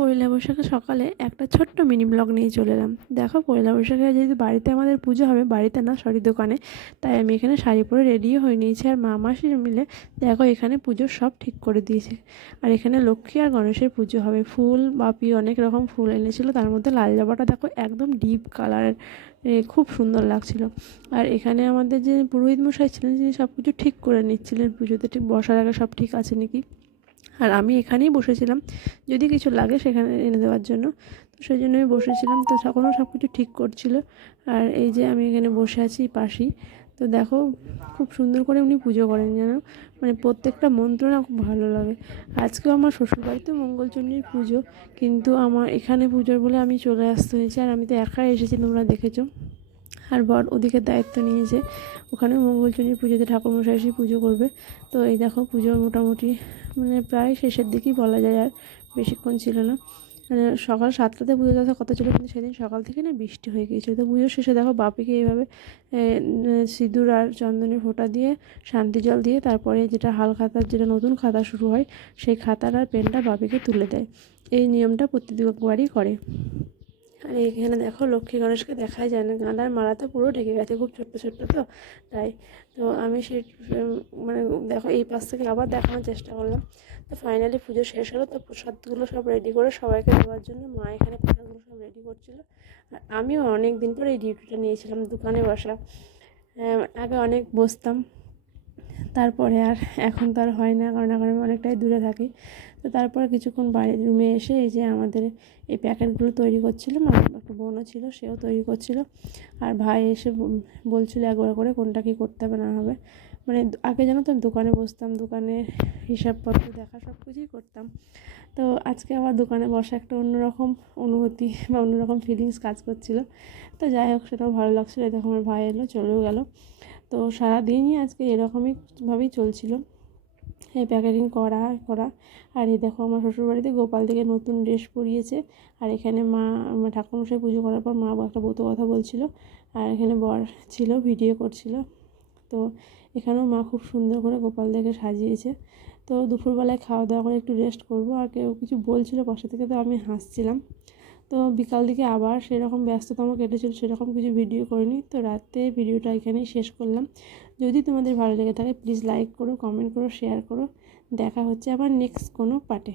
পয়লা বৈশাখে সকালে একটা ছোট্ট মিনি ব্লগ নিয়ে চলে এলাম। দেখো, পয়লা বৈশাখে যেহেতু বাড়িতে আমাদের পুজো হবে, বাড়িতে না সরি দোকানে, তাই আমি এখানে শাড়ি পরে রেডিও হয়ে নিয়েছি। আর মা মাসি মিলে দেখো এখানে পুজোর সব ঠিক করে দিয়েছে। আর এখানে লক্ষ্মী আর গণেশের পুজো হবে। ফুল বাপি অনেক রকম ফুল এনেছিল, তার মধ্যে লাল জবাটা দেখো একদম ডিপ কালারের, খুব সুন্দর লাগছিল। আর এখানে আমাদের যে পুরোহিত মশাই ছিলেন, তিনি সব কিছু ঠিক করে নিচ্ছিলেন, পুজোতে ঠিক বসার আগে সব ঠিক আছে নাকি। আর আমি এখানেই বসেছিলাম যদি কিছু লাগে সেখানে এনে দেওয়ার জন্য, তো সেই জন্য আমি বসেছিলাম। তো তখনও সব কিছু ঠিক করছিল। আর এই যে আমি এখানে বসে আছি পাশেই। তো দেখো খুব সুন্দর করে উনি পুজো করেন যেন, মানে প্রত্যেকটা মন্ত্র না খুব ভালো লাগে। আজকেও আমার শ্বশুরবাড়িতে মঙ্গলচণ্ডীর পুজো, কিন্তু আমার এখানে পুজোর বলে আমি চলে আসতে হয়েছে। আর আমি তো একাই এসেছি, তোমরা দেখেছো। আর বর ওদিকে দায়িত্ব নিয়েছে, ওখানে মঙ্গলচণ্ডীর পুজোতে ঠাকুরমশাই এসে পুজো করবে। তো এই দেখো পুজো মোটামুটি মানে প্রায় শেষের দিকেই বলা যায়, আর বেশিক্ষণ ছিল না। মানে সকাল 7টাতে পুজো দেওয়ার কথা ছিল, কিন্তু সেদিন সকাল থেকে না বৃষ্টি হয়ে গিয়েছিল। তো পুজোর শেষে দেখো বাপিকে এইভাবে সিঁদুর আর চন্দনের ফোঁটা দিয়ে শান্তি জল দিয়ে তারপরে যেটা হাল খাতার যেটা নতুন খাতা শুরু হয়, সেই খাতার আর পেনটা বাপিকে তুলে দেয়। এই নিয়মটা প্রত্যেকবারই করে। আর এইখানে দেখো লক্ষ্মী গণেশকে দেখাই যায় না, গাঁদার মালা তো পুরো ঢেকে গেছে, খুব ছোট্ট ছোট্ট তো তাই। তো আমি সেই মানে দেখো এই পাশ থেকে আবার দেখানোর চেষ্টা করলাম। তো ফাইনালি পুজো শেষ হলো। তো প্রসাদগুলো সব রেডি করে সবাইকে দেওয়ার জন্য মা এখানে প্রসাদগুলো সব রেডি করছিলো। আর আমিও অনেক দিন পরে এই ডিউটিটা নিয়েছিলাম, দোকানে বসা। আগে অনেক বসতাম, তারপরে আর এখন তো আর হয় না, কারণ এখন আমি অনেকটাই দূরে থাকি। তো তারপরে কিছুক্ষণ বাইরে রুমে এসে এই যে আমাদের এই প্যাকেটগুলো তৈরি করছিলাম। আমার একটা বোনও ছিল, সেও তৈরি করছিল। আর ভাই এসে বলছিল একবার করে কোনটা কী করতে হবে না হবে। মানে আগে জানো তো দোকানে বসতাম, দোকানের হিসাবপত্র দেখা সব কিছুই করতাম। তো আজকে আবার দোকানে বসা একটা অন্যরকম অনুভূতি বা অন্যরকম ফিলিংস কাজ করছিল। তো যাই হোক, সেটাও ভালো লাগছিলো। দেখো আমার ভাই এলো, চলেও গেল। তো সারাদিনই আজকে এরকমইভাবেই চলছিল, এই প্যাকেটিং করা করা। আর এই দেখো আমার শ্বশুরবাড়িতে গোপাল থেকে নতুন ড্রেস পরিয়েছে। আর এখানে মা ঠাকুরমশাই পুজো করার পর মা একটা ব্রত কথা বলছিল। আর এখানে বর ছিল, ভিডিও করছিল। তো এখানেও মা খুব সুন্দর করে গোপাল দেখে সাজিয়েছে। তো দুপুরবেলায় খাওয়া দাওয়া করে একটু রেস্ট করব। আর কেউ কিছু বলছিল পাশে থেকে, তো আমি হাসছিলাম। তো বিকাল দিকে আবার সেরকম ব্যস্ততম কেটেছিল, সেরকম কিছু ভিডিও করিনি। তো রাতে ভিডিওটা এখানেই শেষ করলাম। যদি তোমাদের ভালো লেগে থাকে প্লিজ লাইক করো, কমেন্ট করো, শেয়ার করো। দেখা হচ্ছে আবার নেক্সট কোনো পার্টে।